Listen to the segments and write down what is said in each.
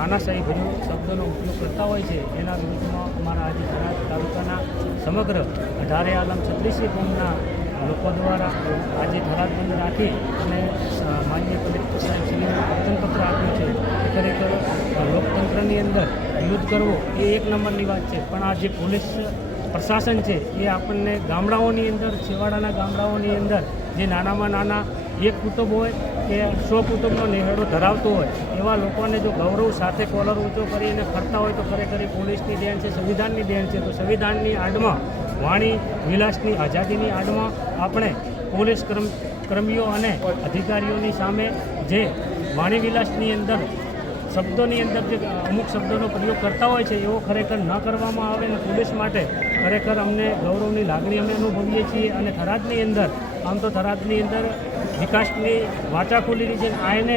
તાનાશાહી ભર્યો શબ્દોનો ઉપયોગ કરતા હોય છે. એના વિરુદ્ધમાં અમારા આજે થરાદ તાલુકાના સમગ્ર અઢારે આલમ છત્રીસી કોમના લોકો દ્વારા આજે થરાદ બંધ રાખી અને માન્ય કલેક્ટર સાહેબશ્રીને આપ્યું છે. ખરેખર લોકતંત્રની અંદર યુદ્ધ કરવો એ એક નંબરની વાત છે. પણ આ જે પોલીસ પ્રશાસન છે એ આપણને ગામડાઓની અંદર, છેવાડાના ગામડાઓની અંદર જે નાનામાં નાના એક કુટુંબ હોય કે સો કુટુંબનો નેહડો ધરાવતો હોય, એવા લોકોને જો ગૌરવ સાથે કોલર ઊંચો કરીને ફરતા હોય તો ખરેખર પોલીસની દેન છે, સંવિધાનની દેન છે. તો સંવિધાનની આડમાં, વાણી વિલાસની આઝાદીની આડમાં આપણે પોલીસ કર્મ, કર્મીઓ અને અધિકારીઓની સામે જે વાણી વિલાસની અંદર, શબ્દોની અંદર જે અમુક શબ્દોનો પ્રયોગ કરતા હોય છે, એવો ખરેખર ન કરવામાં આવે અને પોલીસ માટે ખરેખર અમને ગૌરવની લાગણી અમે અનુભવીએ છીએ. અને થરાદની અંદર, આમ તો થરાદની અંદર વિકાસની વાચા ખુલી છે આ એને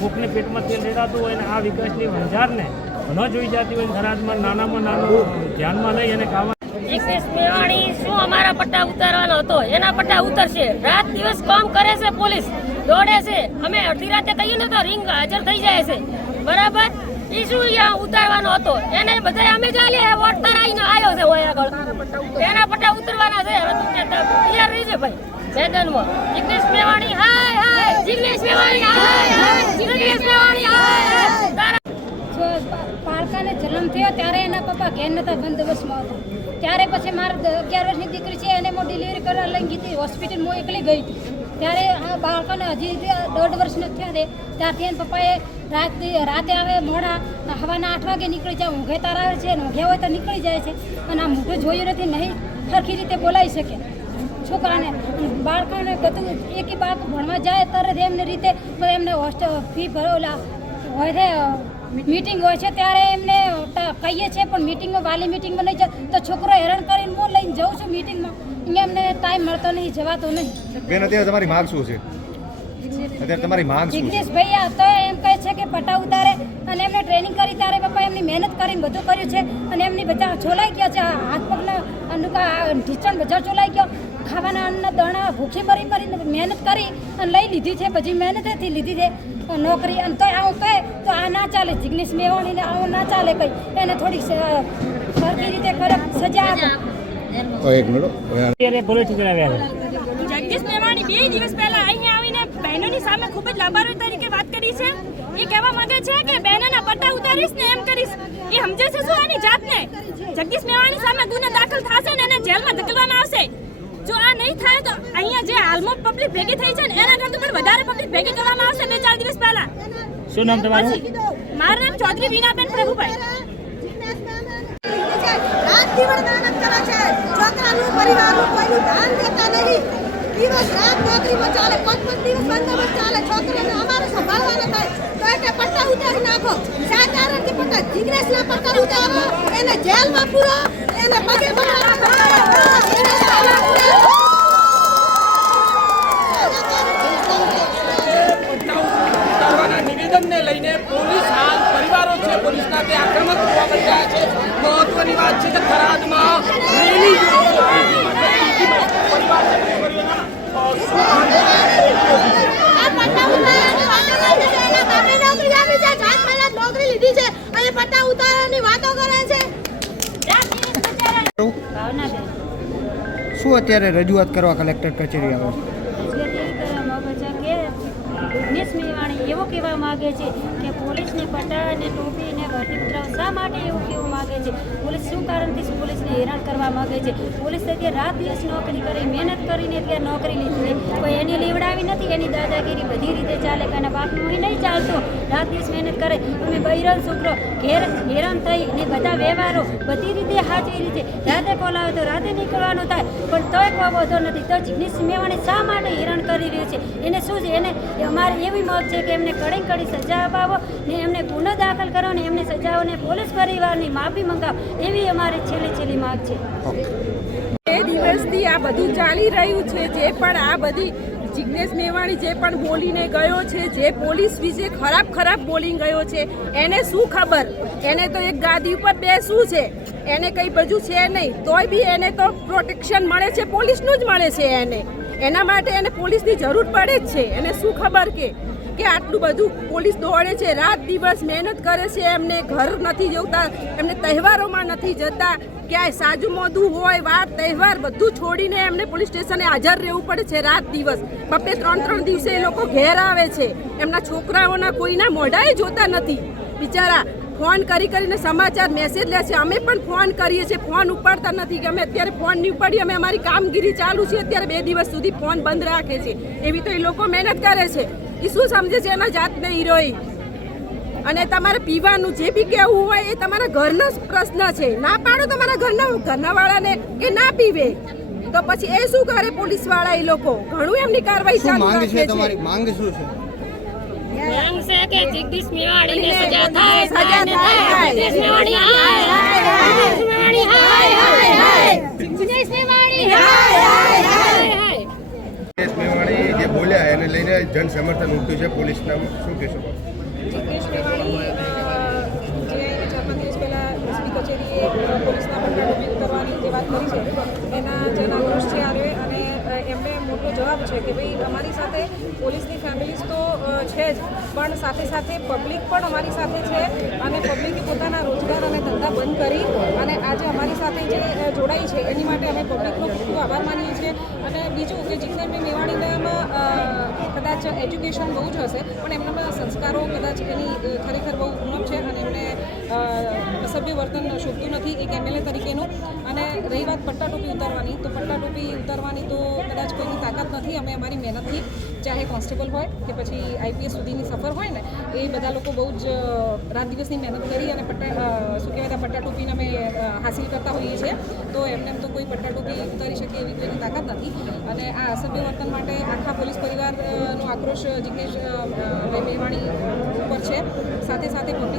કોકને પેટમાં તેલ રેડાતું હોય અને આ વિકાસની વંજારને ન જોઈ જતી હોય ધરાજમાં નાનામાં નાનું ધ્યાનમાં લઈ અને કામ વિશેષ મેવાણી શું અમારા પટ્ટા ઉતારવાનો હતો? એના પટ્ટા ઉતરશે. રાત દિવસ કામ કરે છે પોલીસ. દોડે છે. અમે અડધી રાતે કહીએ ને તો રિંગ હાજર થઈ જાય છે. બરાબર? ઈ શું ઉતારવાનો હતો? એને બધા અમે ચાલીએ વોટ તરાઈને આવ્યો છે હોય આગળ એના પટ્ટા ઉતરવાના છે. હવે તું તૈયાર રહીજે ભાઈ. મેદાનમાં. જિગ્નેશ મેવાણી, હાય હાય. જિગ્નેશ મેવાણી, હાય હાય. જિગ્નેશ મેવાણી, હાય બાળકાને જન્મ થયો ત્યારે એના પપ્પા ઘેર નતા બંદોબસ્તમાં હતા ત્યારે પછી મારા અગિયાર વર્ષની દીકરી છે, એને હું ડિલિવરી કરવા લઈ ગઈ હતી. હોસ્પિટલ હું એકલી ગઈ હતી. ત્યારે આ બાળકાને હજી દોઢ વર્ષના થયા છે ત્યારથી એના પપ્પાએ રાતે રાતે આવે મોડા હવાના આઠ વાગે નીકળી જાય, ઊંઘે તાર આવે છે ઊંઘ્યા હોય તો નીકળી જાય છે. અને આ મોઢું જોયું નથી, નહીં, સરખી રીતે બોલાવી શકે. છોકરાને, બાળકોને બધું એક બાળક ભણવા જાય તરત એમને રીતે એમને હોસ્ટેલ ફી ભરેલા હોય છે, મીટિંગ હોય છે, ત્યારે એમને કહીએ છીએ, પણ મીટિંગમાં, વાલી મીટિંગમાં નહીં જાય. તો છોકરો હેરાન કરીને હું લઈને જઉં છું મીટિંગમાં. અહીંયા એમને ટાઈમ મળતો નહીં, જવાતો નહીં. બેન, અત્યારે તમારી માગ શું છે? અત્યારે તમારી માંગ શું છે? જિગ્નેશ ભૈયા તો એમ કહે છે કે પટા ઉતારે અને એમને ટ્રેનિંગ કરી ત્યારે પપ્પા એમની મહેનત કરીને બધું કર્યું છે અને એમની બધા ચોલાઈ ગયા છે. હાથ પગના અનુકા ઢીચણ બધા ચોલાઈ ગયો. ખાવાના અન્ન દાણા ભૂખી મરી મરીને મહેનત કરી અને લઈ લીધી છે. પછી મહેનતેથી લીધી છે. નોકરી અને તો આવું કહે તો આ ના ચાલે. જિગ્નેશ મેવાણીને આવું ના ચાલે કંઈ એને થોડીક સરખી રીતે કરે સજા આપો. એક મિનિટ અત્યારે પોલીસ છે જગદીશ બે દિવસ પહેલા અહીંયા આવીને બહેનોની સામે ખૂબ જ લાભાર્થી તરીકે વાત કરી છે. એ કહેવા માંગે છે કે બહેનોના પટ્ટા ઉતારીશ ને એમ કરીશ. એ સમજે છે શું આની જાતને? જગદીશ મેવાણી સામે ગુનો દાખલ થશે ને એને જેલમાં ધકેલવામાં આવશે. જો આ નહીં થાય તો અહીંયા જે હાલમાં પબ્લિક ભેગી થઈ છે ને એના કરતાં પણ વધારે પબ્લિક ભેગી કરવામાં આવશે બે ચાર દિવસ પહેલા. શું નામ તમારું? મારું નામ ચૌધરી વીણાબેન પ્રભુભાઈ. રાત દિવસ મહેનત કરે છે. છોકરાનું પરિવારનું કોઈનું ધ્યાન દેતા નહીં. દિવસ રાત નોકરીમાં ચાલે પાંચ પાંચ દિવસ બંદોબસ્ત ચાલે, છોકરાને અમારે સંભાળવાના થાય? તો એટલે પટ્ટા ઉતારી નાખો. શા કારણથી પટ્ટા જિગ્નેશના પટ્ટા ઉતારો, એને જેલમાં પૂરો, એને પગે લઈને પોલીસ હાલ પરિવારો પોલીસના તે આક્રમક જોવા મળી રહ્યા છે. મહત્વની વાત છે કે થરાદમાં રેલી યોજી પરિવાર છે, પરિવારના, અ, શું અત્યારે રજૂઆત કરવા કલેક્ટર કચેરી આવે? એવું કહેવા માગે છે કે પોલીસને પટ્ટા અને ટોપી અને ધરતીપુત્રો શા માટે એવું કહેવા માગે છે? પોલીસ શું કારણથી પોલીસને હેરાન કરવા માગે છે? પોલીસ અત્યારે રાત દિવસ નોકરી કરી, મહેનત કરીને અત્યારે નોકરી લીધી છે. કોઈ એની લીવડાવી નથી, એની દાદાગીરી બધી રીતે ચાલે કે એના બાપનું એ નહીં ચાલતો. રાત દિવસ મહેનત કરે અમે બૈરન છોકરો, ઘેર હેરાન થઈ ને બધા વ્યવહારો બધી રીતે સાચી રીતે. રાતે બોલાવે તો રાતે નીકળવાનું થાય, પણ તોય કોઈ વધો નથી. તો જીગ્નેશ મેવાણી શા માટે હેરાન કરી રહ્યો છે? એને શું છે? એને અમારે એવી મત છે કે એમને કડી કડી સજા અપાવો ને એમને ગુનો દાખલ કરો ને એમને સજાઓને પોલીસ પરિવારની માફી મંગાવો. એવી અમારી છેલ્લી છેલ્લી માંગ છે. બે દિવસથી આ બધું ચાલી રહ્યું છે, જે પણ આ બધી જિજ્ઞેશ મેવાણી જે પણ બોલીને ગયો છે, જે પોલીસ વિશે ખરાબ ખરાબ બોલી ગયો છે, એને શું ખબર? એને તો એક ગાદી ઉપર બેસવું છે. એને કંઈ બધું છે નહીં. તોય બી એને તો પ્રોટેક્શન મળે છે, પોલીસનું જ મળે છે એને. એના માટે એને પોલીસની જરૂર પડે જ છે. એને શું ખબર કે કે આટલું બધું પોલીસ દોડે છે, રાત દિવસ મહેનત કરે છે, એમને ઘર નથી જતા, એમને તહેવારોમાં નથી જતા, ક્યાંય સાજુ મોદું હોય વાર તહેવાર બધું છોડીને એમને પોલીસ સ્ટેશને હાજર રહેવું પડે છે રાત દિવસ. બપે ત્રણ ત્રણ દિવસે એ લોકો ઘેર આવે છે. એમના છોકરાઓના કોઈના મોઢાએ જોતા નથી. બિચારા ફોન કરી કરીને સમાચાર મેસેજ લે છે. અમે પણ ફોન કરીએ છીએ, ફોન ઉપાડતા નથી કે અમે અત્યારે ફોન નહીં ઉપાડીએ, અમે અમારી કામગીરી ચાલુ છે, અત્યારે બે દિવસ સુધી ફોન બંધ રાખે છે. એવી તો એ લોકો મહેનત કરે છે. એ શું સમજે છે એના જાતને હિરોઈન? અને તમારે પીવાનું જે બી કહેવું હોય એ તમારા ઘરનો જ પ્રશ્ન છે. ના પાડો તમારા ઘરના ઘરના વાળાને કે ના પીવે. તો પછી એ શું કરે પોલીસવાળા એ લોકો? ઘણું એમની કાર્યવાહી ચાલુ રાખે છે. તમારી? માંગ શું છે? માંગ છે કે જગદીશ મેવાડીને સજા થાય સજા થાય ને થાય. થાય. જગદીશ મેવાડી હાય હાય હાય. હાય જગદીશ મેવાડી હાય હાય હાય. હાય જિગ્નેશ મેવાણી જે બોલ્યા એને લઈને જન સમર્થન ઉઠ્યું છે. પોલીસના શું કહેશો? કચેરીએ પોલીસના પણ કરવાની જે વાત કરી છે એના જન આક્રોશ છે આવે અને અ, એમને મોટો જવાબ છે કે ભાઈ અમારી સાથે પોલીસની ફેમિલીઝ તો છે જ. પણ સાથે સાથે પબ્લિક પણ અમારી સાથે છે અને પબ્લિકે પોતાના રોજગાર અને ધંધા બંધ કરી અને આજે અમારી સાથે જે જોડાઈ છે એની માટે અમે પબ્લિકનો ખૂબ ખૂબ આભાર માનીએ છીએ. અને બીજું કે જિગ્નેશભાઈ મેવાણીનામાં અ, કદાચ એજ્યુકેશન બહુ જ હશે પણ એમનામાં સંસ્કારો કદાચ એની ખરેખર બહુ ઉણપ છે અને એમને અસભ્ય વર્તન શોભતું નથી એક એમએલએ તરીકેનું. અને રહી વાત પટ્ટા ટોપી ઉતારવાની તો પટ્ટા ટોપી ઉતારવાની તો કદાચ કોઈની તાકાત નથી અમે અમારી મહેનતથી ચાહે કોન્સ્ટેબલ હોય કે પછી આઈપીએસ સુધીની સફર હોય ને એ બધા લોકો બહુ જ રાત દિવસની મહેનત કરી અને પટ્ટા શું કહેવાય પટ્ટા ટોપીને અમે હાસિલ કરતા હોઈએ છીએ. તો એમને એમ તો કોઈ પટ્ટા ટોપી ઉતારી શકે એવી કોઈની તાકાત નથી. અને આ અસભ્ય વર્તન માટે આખા પોલીસ પરિવારનો આક્રોશ અ, મેવાણી ઉપર છે. સાથે સાથે પબ્લિક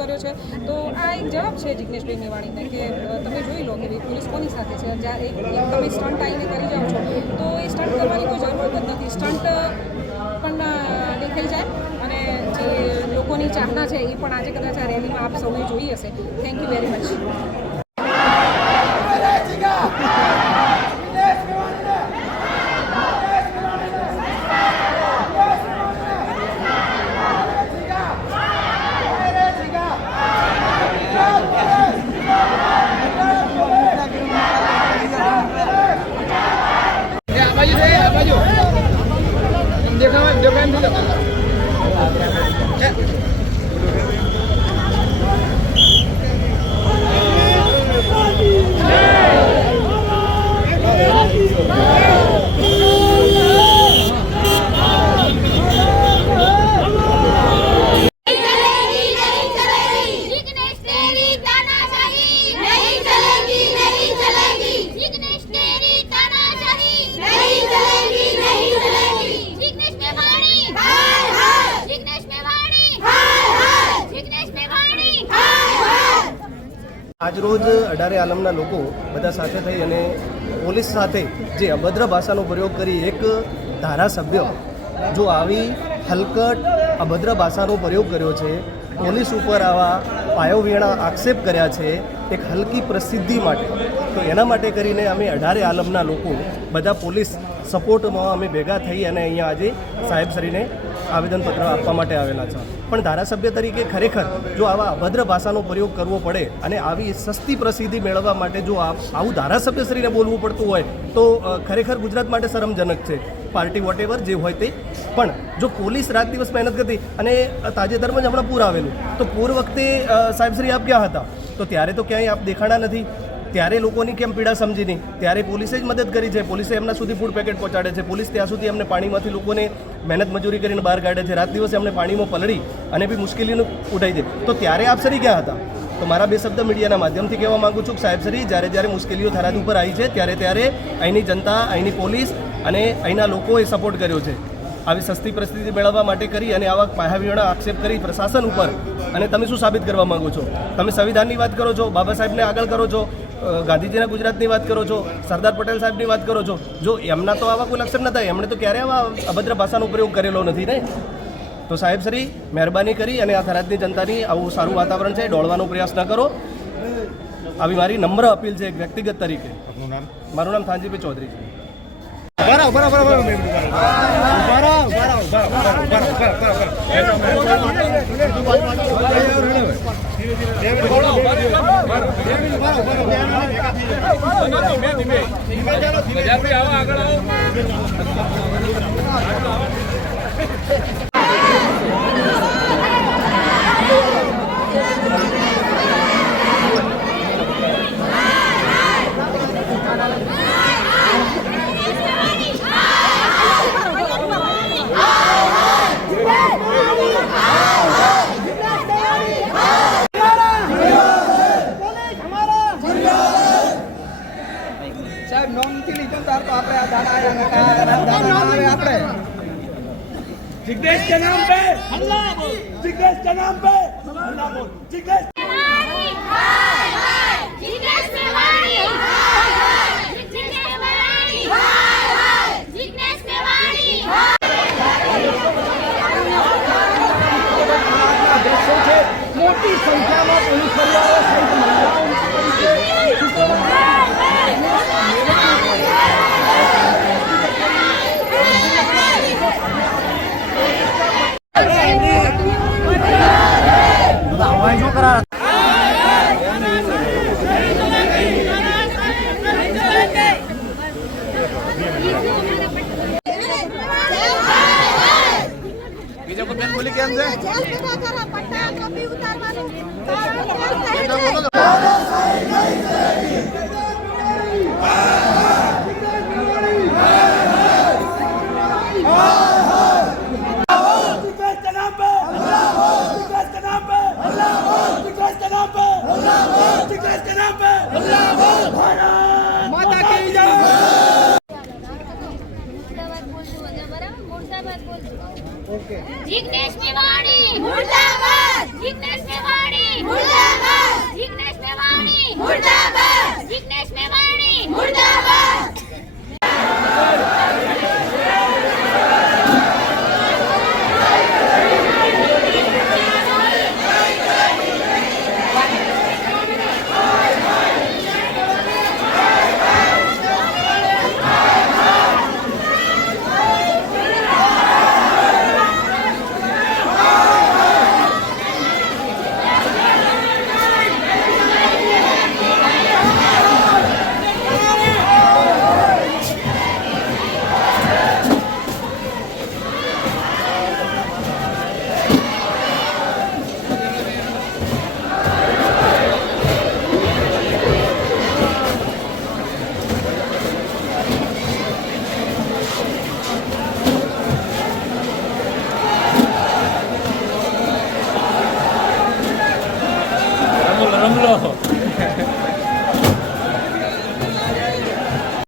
કર્યો છે. તો આ એક જવાબ છે જિગ્નેશભાઈ મેવાણીને કે તમે જોઈ લો કે પોલીસ કોની સાથે છે? જ્યાં એક તમે સ્ટન્ટ આવીને કરી જાઓ છો. તો એ સ્ટન્ટ કરવાની કોઈ જરૂરત જ નથી. સ્ટન્ટ પણ દેખાઈ જાય અને જે લોકોની ચાહના છે એ પણ આજે કદાચ આ રેલીમાં આપ સૌએ જોઈ હશે. થેન્ક યુ વેરી મચ આજરોજ અઢારે આલમના લોકો બધા સાથે થઈ અને પોલીસ સાથે જે અભદ્ર ભાષાનો પ્રયોગ કરી એક ધારાસભ્ય જો આવી હલકટ અભદ્ર ભાષાનો પ્રયોગ કર્યો છે, પોલીસ ઉપર આવા પાયોવીણા આક્ષેપ કર્યા છે, એક હલકી પ્રસિદ્ધિ માટે, તો એના માટે કરીને અમે અઢારે આલમના લોકો બધા પોલીસ સપોર્ટમાં અમે ભેગા થઈ અને અહીંયા આજે સાહેબ સાહેબશ્રીને આવેદનપત્ર આપવા માટે આવેલા છે. પણ ધારાસભ્ય તરીકે ખરેખર જો આવા અભદ્ર ભાષાનો પ્રયોગ કરવો પડે અને આવી સસ્તી પ્રસિદ્ધિ મેળવવા માટે જો આપ આવું ધારાસભ્યશ્રીને બોલવું પડતું હોય, તો ખરેખર ગુજરાત માટે શરમજનક છે. પાર્ટી વોટ એવર જે હોય તે. પણ જો પોલીસ રાત દિવસ મહેનત કરતી અને તાજેતરમાં જ હમણાં પૂર આવેલું, તો પૂર વખતે સાહેબ સાહેબશ્રી આપ ક્યાં હતા? તો ત્યારે તો ક્યાંય આપ દેખાણા નથી. ત્યારે લોકોની કેમ પીડા સમજી નહીં? ત્યારે પોલીસે જ મદદ કરી છે. પોલીસે એમના સુધી ફૂડ પેકેટ પહોંચાડે છે. પોલીસ ત્યાં સુધી એમને પાણીમાંથી લોકોને મહેનત મજૂરી કરીને બહાર કાઢે છે. રાત દિવસે એમને પાણીમાં પલળી અને બી મુશ્કેલીનું ઉઠાઈ દે. તો ત્યારે આપ સરી ક્યાં હતા? તો મારા બે શબ્દ મીડિયાના માધ્યમથી કહેવા માંગુ છું કે સાહેબ સરી જ્યારે જ્યારે મુશ્કેલીઓ થરાદ ઉપર આવી છે, ત્યારે ત્યારે અહીંની જનતા, અહીંની પોલીસ અને અહીંના લોકોએ સપોર્ટ કર્યો છે. આવી સસ્તી પરિસ્થિતિ મેળવવા માટે કરી અને આવા પાયાવીઓના આક્ષેપ કરી પ્રશાસન ઉપર. અને તમે શું સાબિત કરવા માગો છો? તમે સંવિધાનની વાત કરો છો, બાબા સાહેબને આગળ કરો છો ગાંધીજીના ગુજરાતની વાત કરો છો સરદાર પટેલ સાહેબની વાત કરો છો જો એમના તો આવા કોઈ લક્ષણ નતા એમણે તો ક્યારે આવા અભદ્ર ભાષાનો ઉપયોગ કરેલો નથી ને તો સાહેબ શ્રી મહેરબાની કરી અને આ થરાદની જનતાની આવું સારું વાતાવરણ છે દોડવાનો પ્રયાસ ન કરો આવી મારી નમ્ર અપીલ છે એક વ્યક્તિગત તરીકે મારું નામ થાનજીભાઈ ચૌધરી છે સાહેબ કોઈ બેન